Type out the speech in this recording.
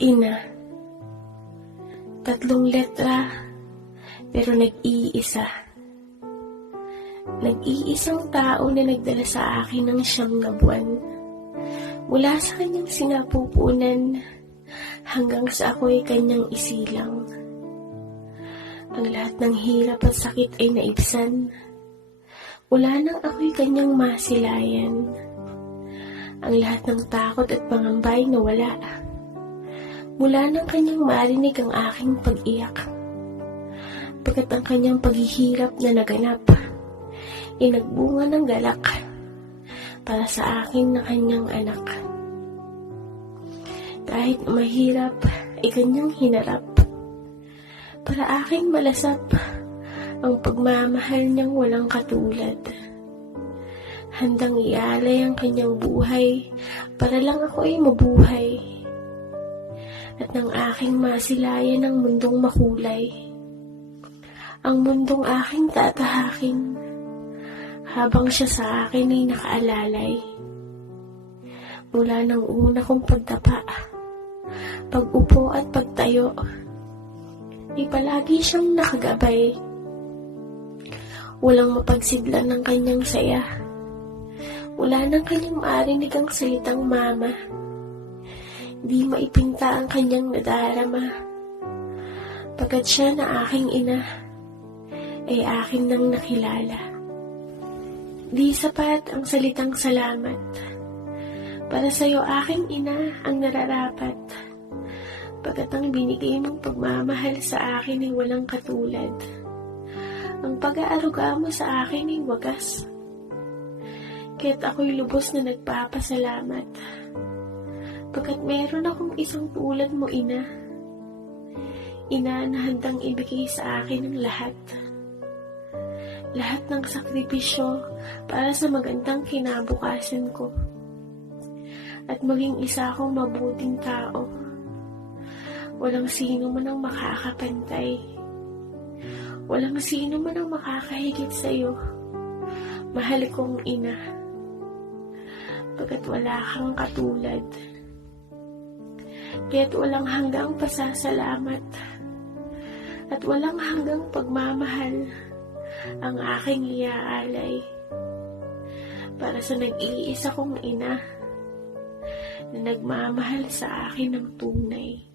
ina. Tatlong letra, pero nag-iisa. Nag-iisang tao na nagdala sa akin ng siyam na buwan. Mula sa kanyang sinapupunan hanggang sa ako'y kanyang isilang. Ang lahat ng hirap at sakit ay naibsan. Mula nang ako'y kanyang masilayan. Ang lahat ng takot at pangambay nawala. Mula nang kanyang marinig ang aking pag-iyak. Pagkat ang kanyang paghihirap na naganap, inagbunga ng galak para sa akin na kanyang anak. Kahit mahirap, ay kanyang hinarap para aking malasap ang pagmamahal niyang walang katulad. Handang ialay ang kanyang buhay para lang ako ay mabuhay. At nang aking masilayan ang mundong makulay. Ang mundong aking tatahakin habang siya sa akin ay nakaalalay. Mula ng una kong pagdapa, pag-upo at pagtayo, ay palagi siyang nakagabay. Walang mapagsidlan ng kanyang saya. Wala nang kanyang marinig ang salitang mama. Di maipinta ang kanyang nadarama. Pagkat siya na aking ina, ay akin nang nakilala. Di sapat ang salitang salamat. Para sa'yo aking ina ang nararapat. Pagkat ang binigay mong pagmamahal sa akin ay walang katulad. Ang pag-aaruga mo sa akin ay wagas. Kaya't ako'y lubos na nagpapasalamat. Pagkat meron akong isang tulad mo, ina. Ina na handang ibigay sa akin ang lahat. Lahat ng sakripisyo para sa magandang kinabukasan ko. At maging isa akong mabuting tao. Walang sino man ang makakapantay. Walang sino man ang makakahigit sa'yo. Mahal kong ina. Pagkat wala kang katulad. Kaya't walang hanggang pasasalamat. At walang hanggang pagmamahal ang aking iaalay. Para sa nag-iisa kong ina na nagmamahal sa akin ng tunay.